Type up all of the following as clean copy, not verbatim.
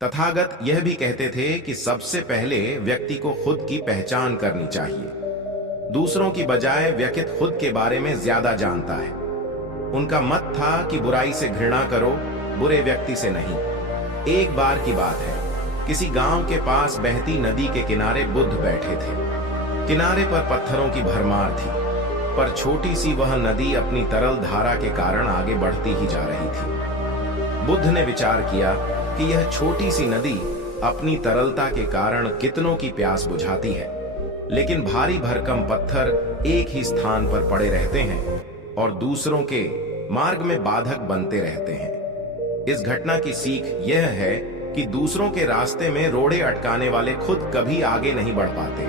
तथागत यह भी कहते थे कि सबसे पहले व्यक्ति को खुद की पहचान करनी चाहिए। दूसरों की बजाय व्यक्ति खुद के बारे में ज्यादा जानता है। उनका मत था कि बुराई से घृणा करो, बुरे व्यक्ति से नहीं। एक बार की बात है, किसी गांव के पास बहती नदी के किनारे बुद्ध बैठे थे। किनारे पर पत्थरों की भरमार थी, पर छोटी सी वह नदी अपनी तरल धारा के कारण आगे बढ़ती ही जा रही थी। बुद्ध ने विचार किया कि यह छोटी सी नदी अपनी तरलता के कारण कितनों की प्यास बुझाती है, लेकिन भारी भरकम पत्थर एक ही स्थान पर पड़े रहते हैं और दूसरों के मार्ग में बाधक बनते रहते हैं। इस घटना की सीख यह है कि दूसरों के रास्ते में रोड़े अटकाने वाले खुद कभी आगे नहीं बढ़ पाते,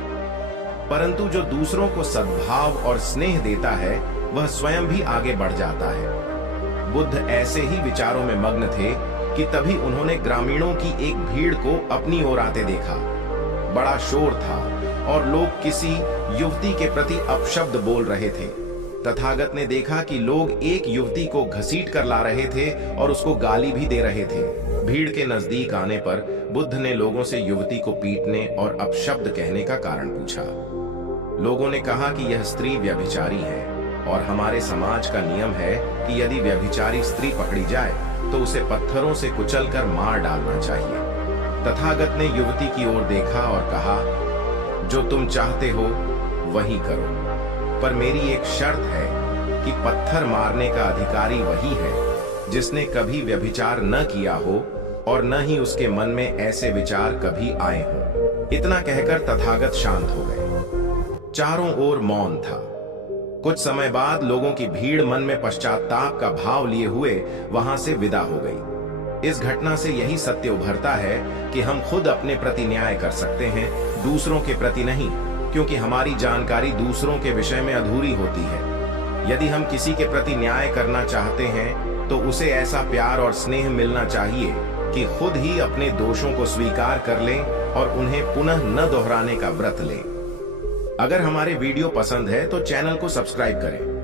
परंतु जो दूसरों को सद्भाव और स्नेह देता है वह स्वयं भी आगे बढ़ जाता है। बुद्ध ऐसे ही विचारों में मग्न थे कि तभी उन्होंने ग्रामीणों की एक भीड़ को अपनी ओर आते देखा। बड़ा शोर था और लोग किसी युवती के प्रति अपशब्द बोल रहे थे। तथागत ने देखा कि लोग एक युवती को घसीट कर ला रहे थे और उसको गाली भी दे रहे थे। भीड़ के नजदीक आने पर बुद्ध ने लोगों से युवती को पीटने और अपशब्द कहने का कारण पूछा। लोगों ने कहा कि यह स्त्री व्यभिचारी है और हमारे समाज का नियम है कि यदि व्यभिचारी स्त्री पकड़ी जाए तो उसे पत्थरों से कुचलकर मार डालना चाहिए। तथागत ने युवती की ओर देखा और कहा, जो तुम चाहते हो वही करो, पर मेरी एक शर्त है कि पत्थर मारने का अधिकारी वही है जिसने कभी व्यभिचार न किया हो और न ही उसके मन में ऐसे विचार कभी आए हों। इतना कहकर तथागत शांत हो गए। चारों ओर मौन था। कुछ समय बाद लोगों की भीड़ मन में पश्चाताप का भाव लिए हुए वहां से विदा हो गई। इस घटना से यही सत्य उभरता है कि हम खुद अपने प्रति न्याय कर सकते हैं, दूसरों के प्रति नहीं, क्योंकि हमारी जानकारी दूसरों के विषय में अधूरी होती है। यदि हम किसी के प्रति न्याय करना चाहते हैं तो उसे ऐसा प्यार और स्नेह मिलना चाहिए कि खुद ही अपने दोषों को स्वीकार कर लें और उन्हें पुनः न दोहराने का व्रत लें। अगर हमारे वीडियो पसंद है तो चैनल को सब्सक्राइब करें।